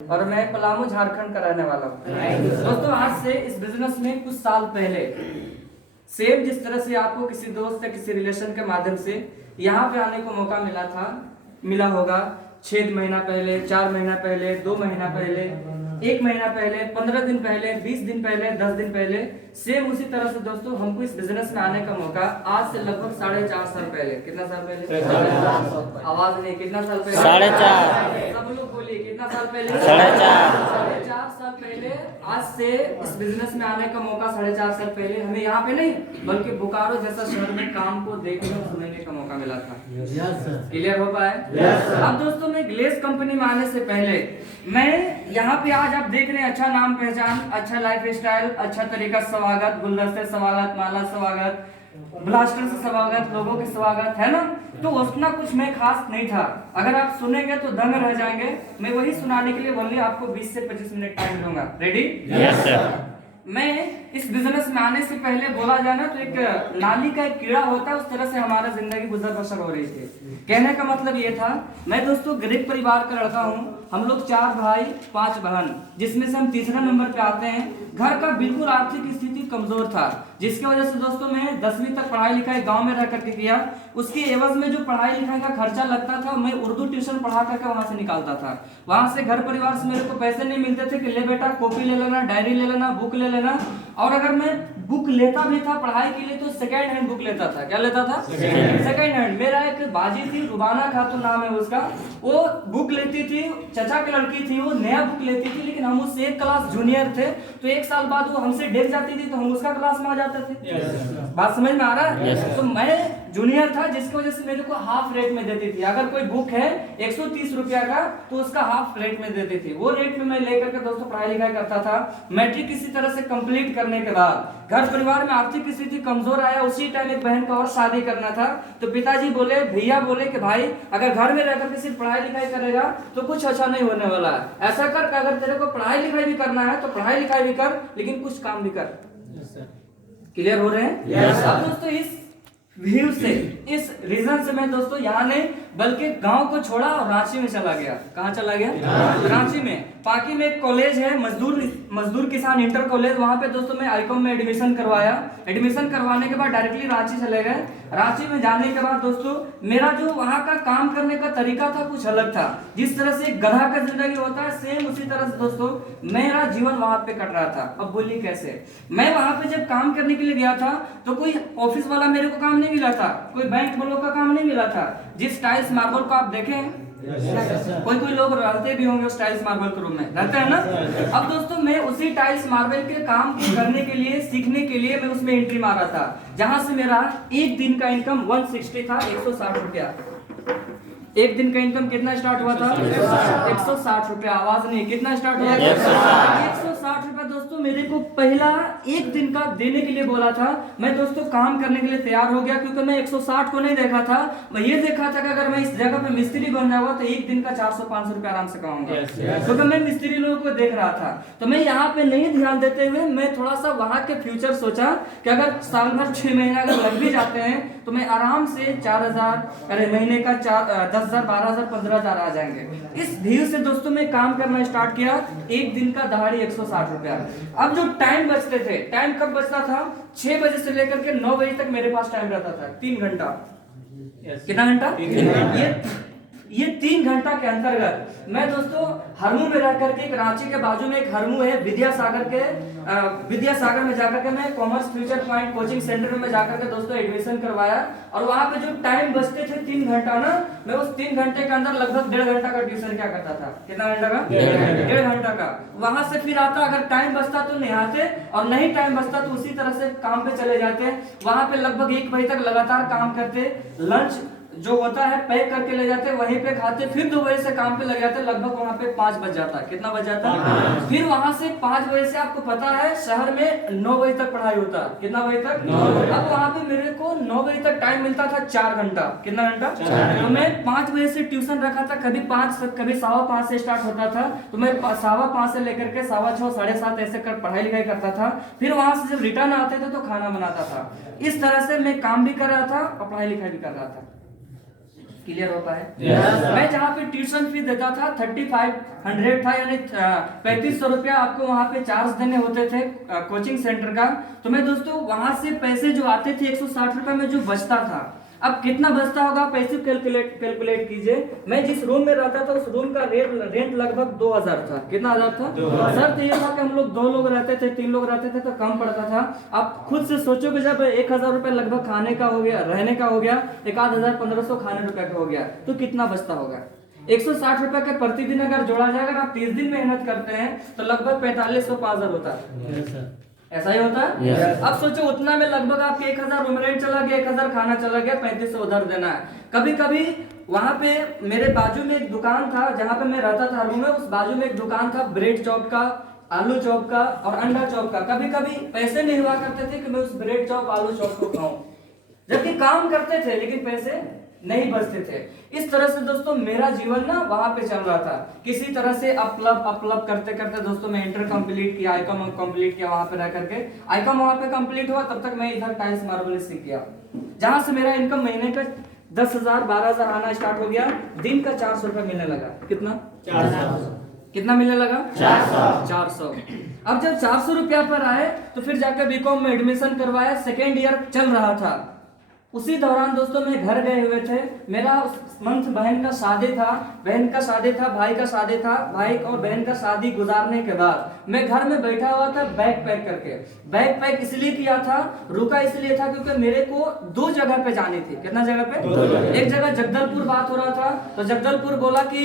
और मैं पलामू झारखंड का रहने वाला हूँ। दोस्तों आज से इस बिजनेस में कुछ साल पहले सेम जिस तरह से आपको किसी दोस्त या किसी रिलेशन के माध्यम से यहाँ पे आने को मौका मिला होगा 6 महीना पहले, 4 महीना पहले, 2 महीना पहले, 1 महीना पहले, 15 दिन पहले, 20 दिन पहले, 10 दिन पहले, सेम उसी तरह से दोस्तों हमको इस बिजनेस में आने का मौका आज से लगभग 4.5 साल पहले। कितना साल पहले? आवाज नहीं, कितना साल पहले? 4.5। सब लोग बोलिए, कितना साल पहले? 4.5। 4.5 साल पहले आज से इस बिजनेस में आने का मौका 4.5 साल पहले हमें यहाँ पे नहीं बल्कि बोकारो जैसा शहर में काम को देखने और सुनने का मौका मिला था। क्लियर हो पाए? अब दोस्तों मैं ग्लेस कंपनी में आने से पहले मैं यहाँ पे आज आप देख रहे हैं अच्छा नाम पहचान, अच्छा लाइफ स्टाइल, अच्छा तरीका से स्वागत, गुलदस्ते स्वागत, माला स्वागत, ब्लास्टर से स्वागत, लोगों के स्वागत है ना, तो उतना कुछ मैं खास नहीं था। अगर आप सुनेंगे तो दंग रह जाएंगे। मैं वही सुनाने के लिए बोलिए आपको 20 से 25 मिनट टाइम दूंगा। रेडी? Yes sir. मैं इस बिजनेस में आने से पहले बोला जाए ना तो एक नाली का एक कीड़ा होता है, उस तरह से हमारा जिंदगी गुजर बसर हो रही थी। कहने का मतलब ये था, मैं दोस्तों गरीब परिवार का लड़का हूँ। हम लोग 4 भाई 5 बहन, जिसमें से हम तीसरा नंबर पे आते हैं। घर का बिल्कुल आर्थिक स्थिति कमजोर था, जिसकी वजह से दोस्तों मैं 10वीं तक पढ़ाई लिखाई गांव में रह करके किया। उसके एवज में जो पढ़ाई लिखाई का खर्चा लगता था, मैं उर्दू ट्यूशन पढ़ा करके वहां से निकालता था। वहां से घर परिवार से मेरे को पैसे नहीं मिलते थे कि ले बेटा कॉपी ले लेना, डायरी ले लेना, बुक ले लेना। और अगर मैं बुक लेता भी था पढ़ाई के लिए तो सेकेंड हैंड बुक लेता था। क्या लेता था? Second hand. मेरा एक बाजी थी, रुबाना खातून नाम है उसका, वो बुक लेती थी, चचा की लड़की थी, वो नया बुक लेती थी, लेकिन हम उससे 1 क्लास जूनियर थे, तो 1 साल बाद वो हमसे डेग जाती थी तो हम उसका क्लास में आ जाते थे। बात समझ में आ रहा है? तो मैं जूनियर था, जिसकी वजह से मेरे को हाफ रेट में देती थी। अगर कोई बुक है 130 रुपया का तो उसका हाफ रेट में देती थी। वो रेट में मैं लेकर के दोस्तों पढ़ाई लिखाई करता था। मैट्रिक इसी तरह से कंप्लीट करने के बाद घर परिवार में आर्थिक स्थिति कमजोर आया। उसी टाइम एक बहन का और शादी करना था, तो पिताजी बोले, भैया बोले कि भाई अगर घर में रहकर के सिर्फ पढ़ाई लिखाई करेगा तो कुछ अच्छा नहीं होने वाला है। ऐसा कर अगर तेरे को पढ़ाई लिखाई भी करना है तो पढ़ाई लिखाई भी कर, लेकिन कुछ काम भी कर। क्लियर हो रहे हैं? अब दोस्तों इस व्यू से, इस रीजन से मैं दोस्तों यहाँ नहीं बल्कि गांव को छोड़ा और रांची में चला गया। कहाँ चला गया? रांची में। पाकी में एक कॉलेज है, मजदूर किसान इंटर कॉलेज। वहां पे दोस्तों मैं आईकॉम में एडमिशन करवाया। एडमिशन करवाने के बाद डायरेक्टली रांची चले गए। रांची में जाने के बाद दोस्तों मेरा जो वहां का काम करने का तरीका था कुछ अलग था। जिस तरह से गधा का जिंदगी होता है सेम उसी तरह से दोस्तों मेरा जीवन वहां पे कट रहा था। अब बोलिए कैसे? मैं वहां पे जब काम करने के लिए गया था तो कोई ऑफिस वाला मेरे को काम नहीं मिला था, कोई बैंक वालों का काम नहीं मिला था। जिस टाइल्स मार्बल को आप देखें, कोई लोग रहते भी होंगे उस टाइल्स मार्बल के रूम में, रहते हैं ना। अब दोस्तों मैं उसी टाइल्स मार्बल के काम को करने के लिए, सीखने के लिए मैं उसमें एंट्री मारा था, जहां से मेरा एक दिन का इनकम 160 था, 160 रुपया। एक दिन का इनकम कितना स्टार्ट हुआ था? 160 रुपया। आवाज नहीं, कितना स्टार्ट हुआ? 160 रुपया। दोस्तों मेरे को पहला एक दिन का देने के लिए बोला था। मैं दोस्तों काम करने के लिए तैयार हो गया, क्योंकि मैं 160 को नहीं देखा था। मैं ये देखा था कि अगर मैं इस जगह पे मिस्त्री बन जाऊंगा तो एक दिन का 400-500 रुपया आराम से कमाऊंगा, क्योंकि मैं मिस्त्री लोगों को देख रहा था। तो मैं यहाँ पे नहीं ध्यान देते हुए मैं थोड़ा सा वहां के फ्यूचर सोचा कि अगर साल भर 6 महीना अगर लग भी जाते हैं तो मैं आराम से 4000, अरे महीने का 10,000, 12,000, 15,000 आ जाएंगे। इस व्यू से दोस्तों मैं काम करना स्टार्ट किया। एक दिन का दहाड़ी 160 रुपया। अब जो टाइम बचते थे, टाइम कब बचता था? 6 बजे से लेकर के 9 बजे तक मेरे पास टाइम रहता था। 3 घंटा। कितना घंटा? ये 3 घंटा के अंतर्गत मैं दोस्तों हरमू में रह करके, एक रांची के बाजू में एक हरमू है विद्यासागर में जाकर के मैं commerce future point coaching centre में जाकर के दोस्तों एडमिशन करवाया। और वहां पे जो टाइम बचते थे 3 घंटा ना, मैं उस 3 घंटे के अंदर लगभग 1.5 घंटा का ट्यूशन क्या करता था? कितना घंटा का? 1.5 घंटा का। वहां से फिर आता, अगर टाइम बचता तो नहाते, और नहीं टाइम बचता तो उसी तरह से काम पे चले जाते। वहां पे लगभग 1 बजे तक लगातार काम करते। लंच जो होता है पैक करके ले जाते, वहीं पे खाते, फिर 2 बजे से काम पे लग जाते। लगभग वहां पे 5 बज जाता। कितना बज जाता? फिर वहां से 5 बजे से आपको पता है शहर में 9 बजे तक पढ़ाई होता। कितना बजे तक? 9 बजे। अब वहां पे मेरे को 9 बजे तक टाइम मिलता था 4 घंटा। कितना घंटा? तो मैं 5 बजे से ट्यूशन रखा था, कभी 5 कभी 5:15 से स्टार्ट होता था, तो मैं 5:15 से लेकर के 6:15, 7:30 ऐसे कर पढ़ाई लिखाई करता था। फिर वहां से जब रिटर्न आते थे तो खाना बनाता था। इस तरह से मैं काम भी कर रहा था और पढ़ाई लिखाई भी कर रहा था। क्लियर होता है? Yes, sir. मैं जहाँ पे ट्यूशन फी देता था 3500 था, यानी 3500 रुपया आपको वहाँ पे चार्ज देने होते थे कोचिंग सेंटर का। तो मैं दोस्तों वहाँ से पैसे जो आते थे 160 रुपए में जो बचता था, अब कितना बचता होगा पैसे कैलकुलेट कीजिए। मैं जिस रूम में रहता था उस रूम का रेंट लगभग 2000 था। कितना हजार था? 2000। शर्त ये था कि हम लोग 2 लोग रहते थे, 3 लोग रहते थे तो कम पड़ता था। आप खुद से सोचो कि जब 1000 रुपए लगभग खाने का हो गया, रहने का हो गया, 1500 खाने रुपए का हो गया, तो कितना बचता होगा? 160 रुपए के प्रतिदिन अगर जोड़ा जाए, अगर आप 30 दिन मेहनत करते हैं तो लगभग 4500 5000 होता है। ऐसा ही होता है? Yes. अब सोचो उतना में लगभग आपके 1000 रूम रेंट चला गया, 1000 खाना चला गया, 3500 उधर देना है। कभी कभी वहां पे मेरे बाजू में एक दुकान था जहां पे मैं रहता था रूम में, उस बाजू में एक दुकान था ब्रेड चॉप का, आलू चॉप का और अंडा चॉप का। कभी कभी पैसे नहीं हुआ करते थे कि मैं उस ब्रेड चॉप आलू चॉप को खाऊं, जबकि काम करते थे लेकिन पैसे नहीं बचते थे। इस तरह से दोस्तों मेरा जीवन ना वहां पे चल रहा था। किसी तरह से अपलब करते करते दोस्तों मैं इंटर कंप्लीट किया, आईकॉम कंप्लीट किया वहां पे रह करके। आईकॉम वहां पे कंप्लीट हुआ, तब तक मैं इधर टाइल्स मार्बल सीख गया, जहां से मेरा इनकम महीने का 10,000 12,000 आना स्टार्ट हो गया। दिन का 400 रुपए मिलने लगा। कितना? 400। कितना मिलने लगा? 400। अब जब 400 रुपया पर आए तो फिर जाकर बीकॉम में एडमिशन करवाया, सेकेंड ईयर चल रहा था। उसी दौरान दोस्तों मैं घर गए हुए थे, मेरा उस मंथ बहन का शादी था, भाई का शादी था। भाई और बहन का शादी गुजारने के बाद मैं घर में बैठा हुआ था बैग पैक करके। बैग पैक इसलिए किया था, रुका इसलिए था क्योंकि मेरे को 2 जगह पे जानी थी। कितना जगह पे? एक जगह जगदलपुर बात हो रहा था, तो जगदलपुर बोला कि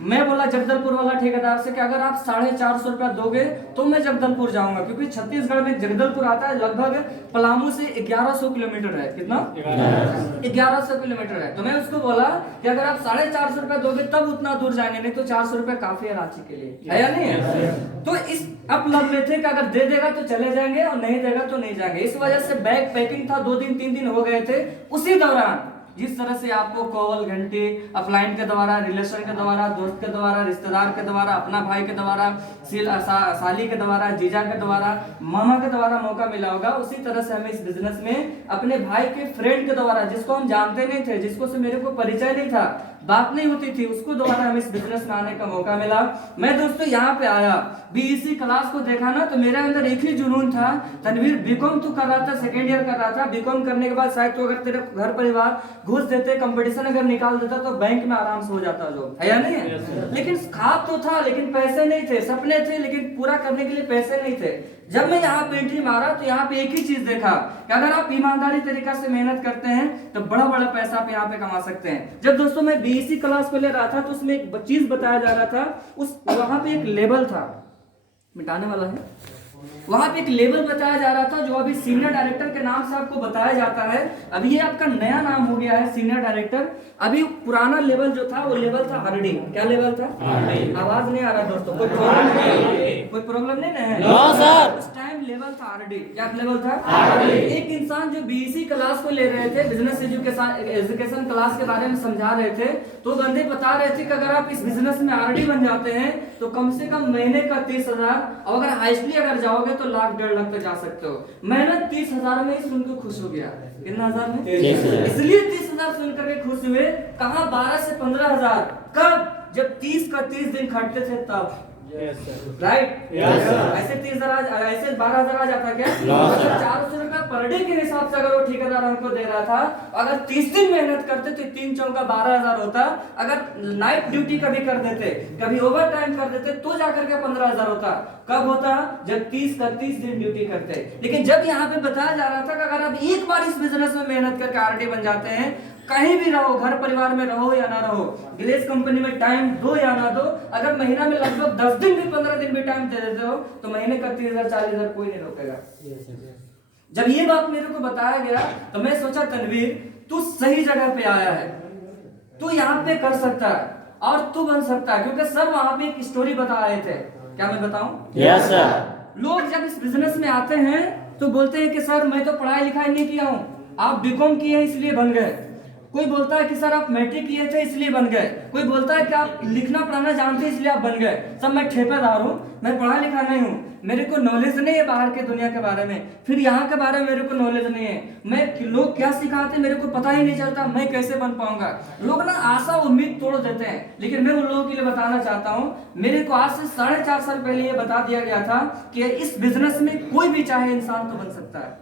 मैं बोला जगदलपुर वाला ठेकेदार से कि अगर आप 450 रुपया दोगे तो मैं जगदलपुर जाऊंगा, क्योंकि छत्तीसगढ़ में जगदलपुर आता है लगभग पलामू से 1100 किलोमीटर है। कितना? 1100 किलोमीटर है। तो मैं उसको बोला कि अगर आप 450 रुपया दोगे तब उतना दूर जाएंगे, नहीं तो 400 रुपया काफी है रांची के लिए, है या नहीं? तो इस अपलब में थे कि अगर दे देगा तो चले जाएंगे और नहीं देगा तो नहीं जाएंगे। इस वजह से बैग पैकिंग था, 2 दिन 3 दिन हो गए थे। उसी दौरान जिस तरह से आपको कॉल घंटे अपलाइन के द्वारा, रिलेशन के द्वारा, दोस्त के द्वारा, रिश्तेदार के द्वारा, अपना भाई के द्वारा, साली के द्वारा, जीजा के द्वारा, मामा के द्वारा मौका मिला होगा, उसी तरह से हमें इस बिजनेस में अपने भाई के फ्रेंड के द्वारा, जिसको हम जानते नहीं थे, जिसको से मेरे को परिचय नहीं था, बात नहीं होती थी, उसको द्वारा हमें इस बिजनेस में आने का मौका मिला। मैं दोस्तों यहाँ पे आया, बीईसी क्लास को देखा ना तो मेरे अंदर एक ही जुनून था, तनवीर बीकॉम तू कर रहा था, सेकेंड ईयर कर रहा था, बीकॉम करने के बाद शायद तो अगर तेरे घर परिवार घुस देते, कंपटीशन अगर निकाल देता तो बैंक में आराम से हो जाता जो, है या नहीं? लेकिन ख्वाब तो था लेकिन पैसे नहीं थे, सपने थे लेकिन पूरा करने के लिए पैसे नहीं थे। जब मैं यहाँ पे एंट्री मारा तो यहाँ पे एक ही चीज देखा कि अगर आप ईमानदारी तरीका से मेहनत करते हैं तो बड़ा बड़ा पैसा आप यहाँ पे कमा सकते हैं। जब दोस्तों मैं बीईसी क्लास पे ले रहा था तो उसमें एक चीज बताया जा रहा था, उस वहां पे एक लेवल था, मिटाने वाला है, वहां पे एक लेवल बताया जा रहा था जो अभी सीनियर डायरेक्टर के नाम से आपको बताया जाता है। अभी ये आपका नया नाम हो गया है सीनियर डायरेक्टर। अभी पुराना लेवल जो था वो लेवल था आरडी। क्या लेवल था? आवाज नहीं आ रहा दोस्तों, कोई प्रॉब्लम नहीं है? No sir. उस टाइम लेवल था आरडी। क्या लेवल था? आरडी। एक इंसान जो बीईसी क्लास को ले रहे थे, बिजनेस एजुकेशन क्लास के बारे में समझा रहे थे, तो बंदे बता रहे थे कि अगर आप इस बिजनेस में आरडी बन जाते हैं तो कम से कम महीने का 30,000 और अगर हाईएस्टली अगर जाओगे तो लाख 1.5 लाख तक जा सकते हो। मैंने 30,000 में ही सुनकर खुश हो गया। कितना हजार में? 30,000। इसलिए 30,000 सुनकर के खुश हुए। कहा 12 से 15,000? कब? जब 30 का 30 दिन खटते थे तब। राइट? ऐसे 30,000 ऐसे 12,000 आ जाता क्या? 400 रुपया पर डे के हिसाब से अगर वो ठेकेदार हमको दे रहा था, अगर 30 दिन मेहनत करते तो 3 चौका 12,000 होता। अगर नाइट ड्यूटी कभी कर देते, कभी ओवर टाइम कर देते तो जाकर के 15,000 होता। कब होता? जब 30 का 30 दिन ड्यूटी करते। लेकिन जब यहाँ पे बताया जा रहा था कि अगर आप एक बार इस बिजनेस में मेहनत करके आरडी बन जाते हैं, कहीं भी रहो, घर परिवार में रहो या ना रहो, विलेज कंपनी में टाइम दो या ना दो, अगर महीना में लगभग 10 दिन भी 15 दिन भी टाइम दे देते हो तो महीने का 30,000 40,000 कोई नहीं रोकेगा। जब ये बात मेरे को बताया गया तो मैं सोचा तनवीर तू सही जगह पे आया है, तू यहाँ पे कर सकता है और तू बन सकता है। क्योंकि सर वहां पे एक स्टोरी बता रहे थे, क्या मैं बताऊं? Yes sir. लोग जब इस बिजनेस में आते हैं तो बोलते हैं कि सर मैं तो पढ़ाई लिखाई नहीं किया हूं, आप बीकॉम किए हैं इसलिए बन गए। कोई बोलता है कि सर आप मैट्रिक किए थे इसलिए बन गए, कोई बोलता है कि आप लिखना पढ़ना जानते हैं इसलिए आप बन गए। सब मैं ठेकेदार हूँ, मैं पढ़ा लिखा नहीं हूँ, मेरे को नॉलेज नहीं है बाहर के दुनिया के बारे में, फिर यहाँ के बारे में मेरे को नॉलेज नहीं है, मैं लोग क्या सिखाते मेरे को पता ही नहीं चलता, मैं कैसे बन पाऊंगा। लोग ना आशा उम्मीद तोड़ देते हैं, लेकिन मैं उन लोगों के लिए बताना चाहता हूँ, मेरे को आज से 4.5 साल पहले ये बता दिया गया था कि इस बिजनेस में कोई भी चाहे इंसान तो बन सकता है।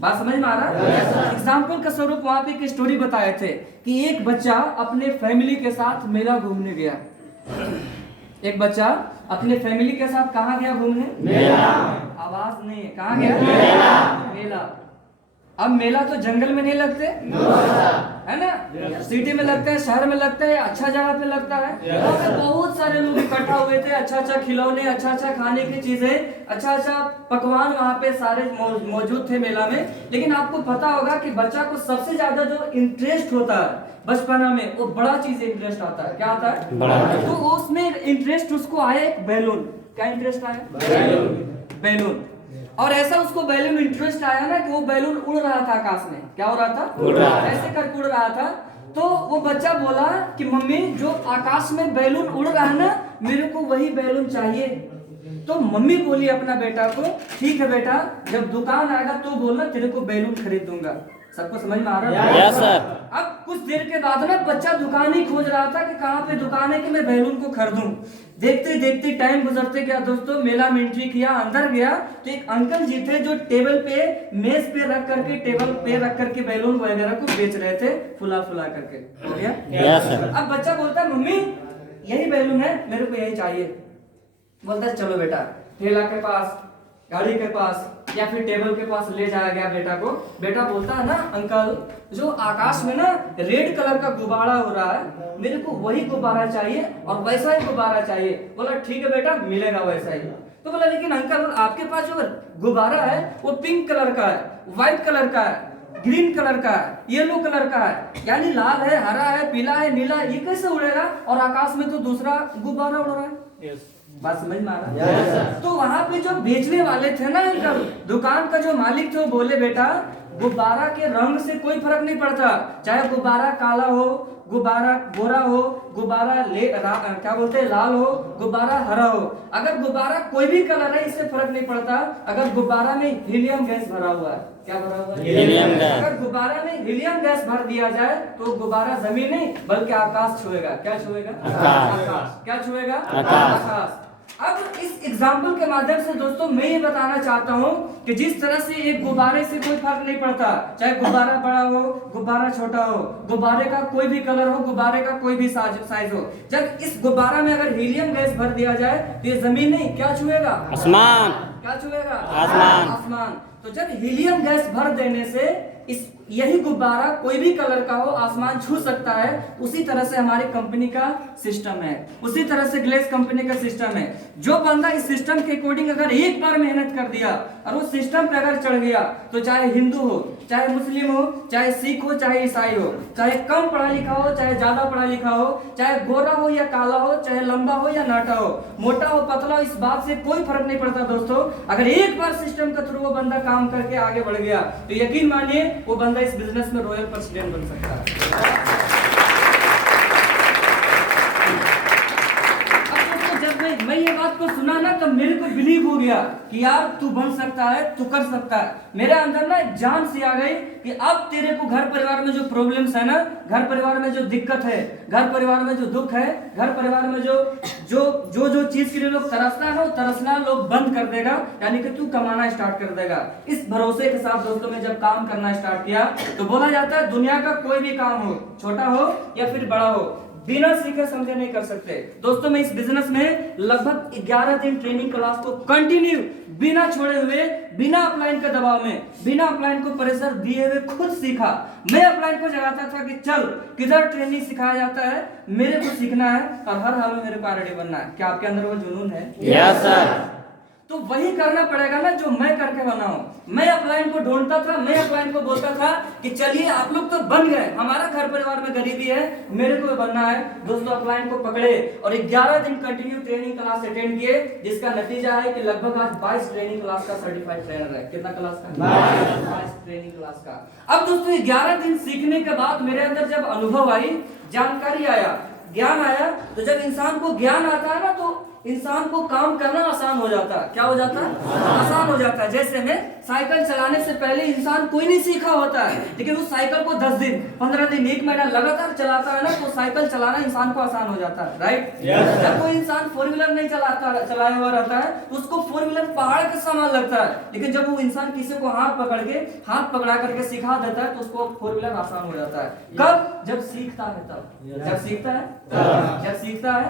बात समझ में आ रहा है? एग्जाम्पल का स्वरूप वहां पे एक स्टोरी बताए थे कि एक बच्चा अपने फैमिली के साथ मेला घूमने गया। एक बच्चा अपने फैमिली के साथ कहाँ गया घूमने? मेला। आवाज नहीं है, कहाँ गया? मेला। अब मेला तो जंगल में नहीं लगते है ना, सिटी में लगता है, शहर में लगता है, अच्छा जगह पे लगता है। वहाँ पे बहुत सारे लोग इकट्ठा हुए थे, अच्छा अच्छा खिलौने, अच्छा अच्छा खाने की चीजें, अच्छा अच्छा पकवान वहाँ पे सारे मौजूद थे मेला में। लेकिन आपको पता होगा कि बच्चा को सबसे ज्यादा जो इंटरेस्ट होता है बचपना में, वो बड़ा चीज इंटरेस्ट आता है। क्या आता है? बड़ा। तो उसमें इंटरेस्ट उसको आया एक बैलून। क्या इंटरेस्ट आया? बैलून। और ऐसा उसको बैलून इंटरेस्ट आया ना कि वो बैलून उड़ रहा था आकाश में। क्या हो रहा था? उड़ रहा था। ऐसे करके उड़ रहा था। तो वो बच्चा बोला कि मम्मी जो आकाश में बैलून उड़ रहा है ना, मेरे को वही बैलून चाहिए। तो मम्मी बोली अपना बेटा को, ठीक है बेटा, जब दुकान आएगा तो बोलना, तेरे को बैलून खरीद दूंगा। सबको समझ में आ रहा है? Yes sir. अब कुछ देर के बाद ना बच्चा दुकान ही खोज रहा था कि कहाँ पे दुकान है कि मैं बैलून को खरीदूं। देखते देखते टाइम गुजरते गया दोस्तों, मेला में एंट्री किया, अंदर गया तो एक अंकल जी थे जो टेबल पे मेज पे रख करके, टेबल पे रख करके बैलून वगैरह को बेच रहे थे, फुला फुला करके। हो गया? Yes sir. अब बच्चा बोलता है मम्मी यही बैलून है, मेरे को यही चाहिए। बोलता है चलो बेटा, ठेला के पास, गाड़ी के पास या फिर टेबल के पास ले जाया गया बेटा को। बेटा बोलता है ना अंकल, जो आकाश में ना रेड कलर का गुब्बारा हो रहा है, मेरे को वही गुब्बारा चाहिए और वैसा ही गुब्बारा चाहिए। बोला ठीक है बेटा, मिलेगा वैसा ही। तो बोला लेकिन अंकल आपके पास जो गुब्बारा है वो पिंक कलर का है, व्हाइट कलर का है, ग्रीन कलर का है, येलो कलर का है, यानी लाल है, हरा है, पीला है, नीला है, ये कैसे उड़ेगा? और आकाश में तो दूसरा गुब्बारा उड़ रहा है। बात समझ में आ रहा है? तो वहां पे जो बेचने वाले थे ना अंकल, दुकान का जो मालिक थे, वो बोले बेटा गुब्बारा के रंग से कोई फर्क नहीं पड़ता, चाहे गुब्बारा काला हो, गुब्बारा गोरा हो, गुब्बारा क्या बोलते हैं लाल हो, गुब्बारा हरा हो, अगर गुब्बारा कोई भी कलर है इससे फर्क नहीं पड़ता। अगर गुब्बारा में हीलियम गैस भरा हुआ है, क्या भरा हुआ है? Helium gas. अगर गुब्बारा में हीलियम गैस भर दिया जाए तो गुब्बारा जमीन नहीं बल्कि आकाश छुएगा। क्या छुएगा? आकाश। क्या छुएगा? आकाश। अब इस एग्जाम्पल के माध्यम से दोस्तों मैं ये बताना चाहता हूँ कि जिस तरह से एक गुब्बारे से कोई फर्क नहीं पड़ता, चाहे गुब्बारा बड़ा हो, गुब्बारा छोटा हो, गुब्बारे का कोई भी कलर हो, गुब्बारे का कोई भी साइज हो, जब इस गुब्बारा में अगर हीलियम गैस भर दिया जाए तो ये जमीन नहीं क्या छुएगा? आसमान। क्या छुएगा? आसमान। आसमान। तो जब हीलियम गैस भर देने से इस यही गुब्बारा कोई भी कलर का हो आसमान छू सकता है। उसी तरह से हमारी कंपनी का सिस्टम है, उसी तरह से ग्लेस कंपनी का सिस्टम है। जो बंदा इस सिस्टम के अकॉर्डिंग अगर एक बार मेहनत कर दिया और उस सिस्टम पे अगर चढ़ गया, तो चाहे हिंदू हो, चाहे मुस्लिम हो, चाहे सिख हो, चाहे ईसाई हो, चाहे कम पढ़ा लिखा हो, चाहे ज्यादा पढ़ा लिखा हो, चाहे गोरा हो या काला हो, चाहे लंबा हो या नाटा हो, मोटा हो पतला हो, इस बात से कोई फर्क नहीं पड़ता दोस्तों। अगर एक बार सिस्टम के थ्रू वो बंदा काम करके आगे बढ़ गया तो यकीन मानिए वो बंदा इस बिजनेस में रॉयल प्रेसिडेंट बन सकता है। जब मैं ये बात को सुना ना तो मेरे को बिलीव हो गया कि यार तू बन सकता है, तू कर सकता है। मेरे अंदर ना एक जान सी आ गई कि अब तेरे को घर परिवार में जो प्रॉब्लम्स है ना, घर परिवार में जो दिक्कत है, घर परिवार में जो दुख है, घर परिवार में जो चीज के लिए लोग तरसना है, वो तरसना लोग बंद कर देगा, यानी कि तू कमाना स्टार्ट कर देगा। इस भरोसे के साथ दोस्तों में जब काम करना स्टार्ट किया तो बोला जाता है दुनिया का कोई भी काम हो, छोटा हो या फिर बड़ा हो, बिना सीखे समझे नहीं कर सकते। दोस्तों मैं इस बिजनेस में लगभग 11 दिन ट्रेनिंग क्लास को कंटिन्यू बिना छोड़े हुए, बिना अपलाइन के दबाव में, बिना अपलाइन को प्रेशर दिए हुए खुद सीखा। मैं अपलाइन को जगाता था कि चल किधर ट्रेनिंग सिखाया जाता है, मेरे को सीखना है और हर हाल में मेरे को आरडी बनना है। क्या आपके अंदर वो जुनून है? Yes sir. तो वही करना पड़ेगा ना जो मैं करके बनाऊं। मैं अपलाइन को ढूंढता था, मैं अपलाइन को बोलता था कि चलिए आप लोग तो बन गए, हमारा घर परिवार में गरीबी है, मेरे को भी बनना है। दोस्तों अपलाइन को पकड़े और 11 दिन कंटिन्यू ट्रेनिंग क्लास अटेंड किए, जिसका नतीजा है कि लगभग आज 22 ट्रेनिंग क्लास का सर्टिफाइड ट्रेनर है। कितना क्लास का? 22 ट्रेनिंग क्लास का। अब दोस्तों 11 दिन सीखने के बाद मेरे अंदर जब अनुभव आई, जानकारी आया, ज्ञान आया, तो जब इंसान को ज्ञान आता है ना तो इंसान को काम करना आसान हो जाता है। क्या हो जाता है? आसान हो जाता है। जैसे में साइकिल चलाने से पहले इंसान कोई नहीं सीखा होता है, लेकिन उस साइकिल को 10 दिन 15 दिन 1 महीना लगातार चलाता है ना तो साइकिल चलाना इंसान को आसान हो जाता है। राइट? जब कोई इंसान 4 व्हीलर नहीं चलाया हुआ रहता है तो उसको 4 व्हीलर पहाड़ के समान लगता है, लेकिन जब वो इंसान किसी को हाथ पकड़ा करके सिखा देता है तो उसको 4 व्हीलर आसान हो जाता है। कब? जब सीखता है तब। जब सीखता है जब सीखता है।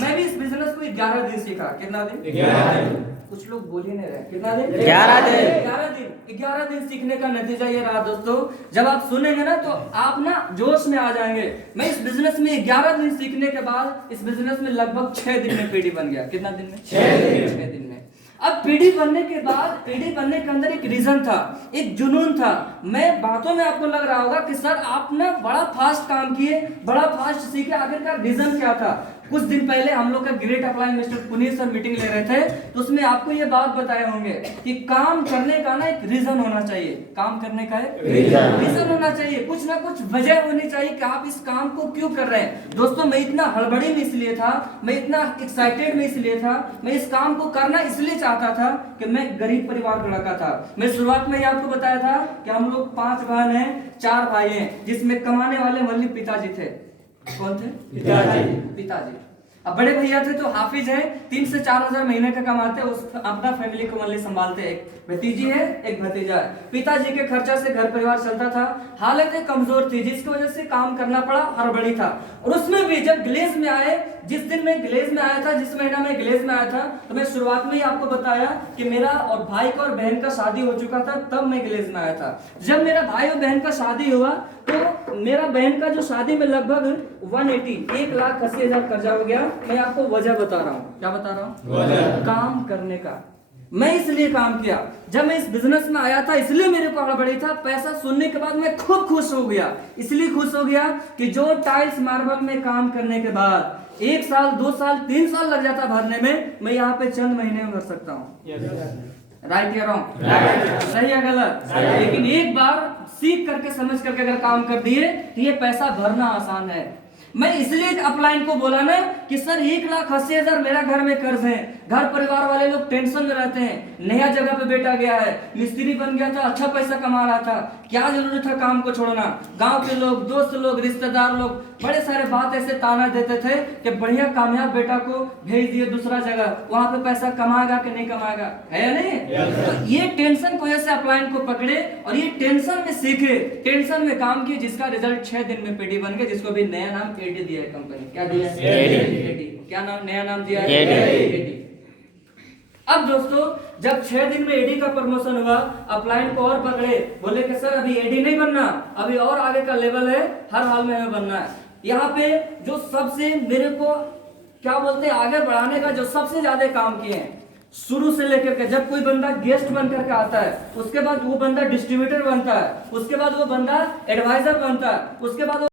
मैं भी इस बिजनेस को 11 दिन सीखा। कितना दिन? 11 दिन। कुछ लोग बोल ही नहीं रहे। कितना दिन? 11 दिन। 11 दिन सीखने का नतीजा ये रहा दोस्तों। जब आप सुनेंगे ना तो आप ना जोश में आ जाएंगे। मैं इस बिजनेस में 11 दिन सीखने के बाद इस बिजनेस में लगभग 6 दिन में पीडी बन गया। कितना दिन में? 6 दिन में। अब पीडी बनने के बाद, पीडी बनने के अंदर एक रीजन था, एक जुनून था। मैं बातों में आपको लग रहा होगा कि सर आप ना बड़ा फास्ट काम किए, बड़ा फास्ट सीखे, आखिरकार रीजन क्या था? कुछ दिन पहले हम लोग का great upline mister Puneet sir meeting ले रहे थे, तो उसमें आपको ये बात बताए होंगे कि काम करने का ना एक रीजन होना चाहिए। काम करने का एक रीजन होना चाहिए, कुछ ना कुछ वजह होनी चाहिए कि आप इस काम को क्यों कर रहे हैं। दोस्तों मैं इतना हड़बड़ी में इसलिए था, मैं इतना एक्साइटेड में इसलिए था, मैं इस काम को करना इसलिए चाहता था कि मैं गरीब परिवार का लड़का था। मैं शुरुआत में ही आपको बताया था कि हम लोग 5 बहन हैं, 4 भाई हैं, जिसमें कमाने वाले मल्ली पिताजी थे। कौन थे? पिताजी। अब बड़े भैया थे तो हाफिज है, 3 से 4 हजार महीने का कमाते, उस अपना फैमिली को मल्ली संभालते। एक भतीजी है, एक भतीजा है। पिताजी के खर्चा से घर परिवार चलता था। हालतें कमजोर थी जिसकी वजह से काम करना पड़ा, हड़बड़ी था। और उसमें भी जब ग्लेज में आए, जिस दिन मैं ग्लेज में आया था, जिस महीना में ग्लेज में आया था, तो मैं शुरुआत में ही आपको बताया कि मेरा और भाई का और बहन का शादी हो चुका था, तब मैं ग्लेज में आया था। जब मेरा भाई और बहन का शादी हुआ तो मेरा बहन का जो शादी में लगभग 1,80,000 कर्जा हो गया। मैं आपको वजह बता रहा हूँ। क्या बता रहा हूँ? काम करने का। मैं इसलिए काम किया। जब मैं इस बिजनेस में आया था इसलिए मेरे को हड़बड़ी था। पैसा सुनने के बाद मैं खूब खुश हो गया। इसलिए खुश हो गया कि जो टाइल्स मार्बल में काम करने के बाद 1 साल 2 साल 3 साल लग जाता भरने में, मैं यहाँ पे चंद महीने में भर सकता हूँ। राइट या रॉन्ग? सही या गलत? लेकिन एक बार सीख करके समझ करके अगर काम कर दिए तो ये पैसा भरना आसान है। मैं इसलिए अपलाइन को बोला ना कि सर 1,80,000 मेरा घर में कर्ज है। घर परिवार वाले लोग टेंशन में रहते हैं, नया जगह पे बेटा गया है, मिस्त्री बन गया था, अच्छा पैसा कमा रहा था, क्या जरूरत था काम को छोड़ना। गांव के लोग, दोस्त लोग, रिश्तेदार लोग बड़े सारे बात ऐसे ताना देते थे कि बढ़िया कामयाब बेटा को भेज दिए दूसरा जगह, वहां पे पैसा कमाएगा कि नहीं कमाएगा, है या नहीं? तो ये टेंशन की वजह से अपलाइन को पकड़े और ये टेंशन में सीखे, टेंशन में काम किए, जिसका रिजल्ट 6 दिन में पीडी बन गया, जिसको भी नया नाम एडी दिया है कंपनी। क्या दिया है? एडी। क्या नाम, नया नाम दिया है? एडी। अब दोस्तों जब 6 दिन में एडी का प्रमोशन हुआ, अपलाइन को और पकड़े, बोले कि सर अभी एडी नहीं बनना, अभी और आगे का लेवल है, हर हाल में हमें बनना है। यहाँ पे जो सबसे मेरे को क्या बोलते हैं आगे बढ़ाने का जो सबसे ज्यादा काम किए हैं, शुरू से लेकर के जब कोई बंदा गेस्ट बन करके आता है, उसके बाद वो बंदा डिस्ट्रीब्यूटर बनता है, उसके बाद वो बंदा एडवाइजर बनता है, उसके बाद